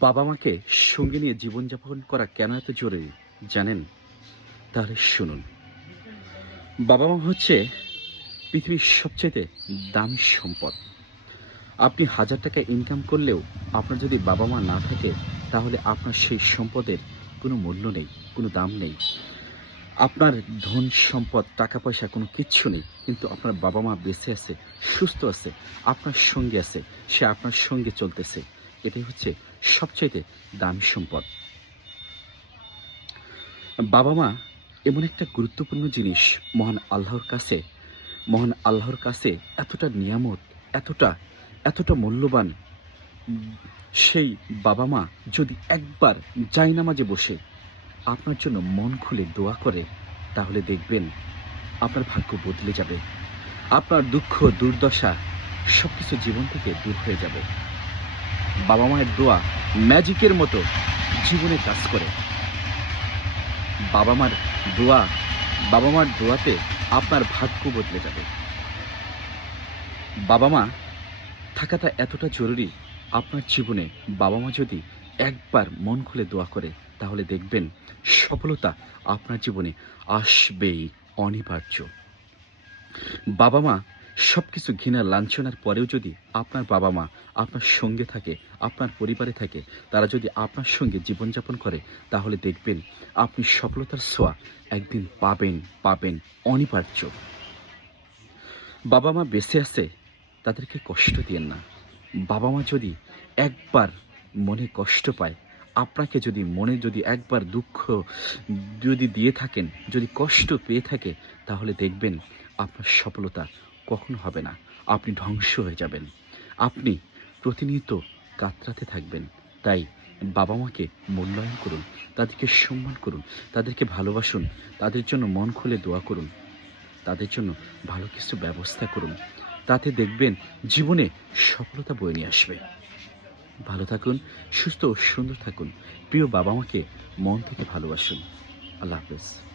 বাবা মাকে সঙ্গে নিয়ে জীবনযাপন করা কেন এত জরুরি জানেন? তাহলে শুনুন। বাবা মা হচ্ছে পৃথিবীর সবচেয়ে দামি সম্পদ। আপনি হাজার টাকা ইনকাম করলেও আপনার যদি বাবা মা না থাকে, তাহলে আপনার সেই সম্পদের কোনো মূল্য নেই, কোনো দাম নেই। আপনার ধন সম্পদ টাকা পয়সা কোনো কিচ্ছু নেই, কিন্তু আপনার বাবা মা বেঁচে আছে, সুস্থ আছে, আপনার সঙ্গে আছে, সে আপনার সঙ্গে চলতেছে। এটাই হচ্ছে সবচাইতে দামি সম্পদ। বাবা মা এমন একটা গুরুত্বপূর্ণ জিনিস, মহান আল্লাহর কাছে এতটা নিয়ামত, এতটা এতটা মূল্যবান। উম, সেই বাবা মা যদি একবার জায়নামাজে বসে আপনার জন্য মন খুলে দোয়া করে, তাহলে দেখবেন আপনার ভাগ্য বদলে যাবে। আপনার দুঃখ দুর্দশা সবকিছু জীবন থেকে দূর হয়ে যাবে। বাবা মায়ের দোয়া ম্যাজিকের মতো জীবনে কাজ করে। বাবা মার দোয়া বাবা মার দোয়াতে আপনার ভাগ্য বদলে যাবে। বাবা মা থাকাটা এতটা জরুরি আপনার জীবনে। বাবা মা যদি একবার মন খুলে দোয়া করে, তাহলে দেখবেন সফলতা আপনার জীবনে আসবেই, অনিবার্য। বাবা মা সবকিছু ঘৃণা লাঞ্ছনার পরেও যদি আপনার বাবা মা আপনার সঙ্গে থাকে, আপনার পরিবারে থাকে, তারা যদি আপনার সঙ্গে জীবনযাপন করে, তাহলে দেখবেন আপনি সফলতার ছোঁয়া একদিন পাবেন, পাবেন, অনিবার্য। বাবা মা বেঁচে আছে, তাদেরকে কষ্ট দিয়েন না। বাবা মা যদি একবার মনে কষ্ট পায়, আপনাকে যদি মনে যদি একবার দুঃখ যদি দিয়ে থাকেন, যদি কষ্ট পেয়ে থাকে, তাহলে দেখবেন আপনার সফলতা কখনো হবে না। আপনি ধ্বংস হয়ে যাবেন। আপনি প্রতিনিয়ত কাতরাতে থাকবেন। তাই বাবা মাকে মূল্যায়ন করুন, তাদেরকে সম্মান করুন, তাদেরকে ভালোবাসুন, তাদের জন্য মন খুলে দোয়া করুন, তাদের জন্য ভালো কিছু ব্যবস্থা করুন। তাতে দেখবেন জীবনে সফলতা বয়ে নিয়ে আসবে। ভালো থাকুন, সুস্থ ও সুন্দর থাকুন। প্রিয় বাবা মাকে মন থেকে ভালোবাসুন। আল্লাহ হাফেজ।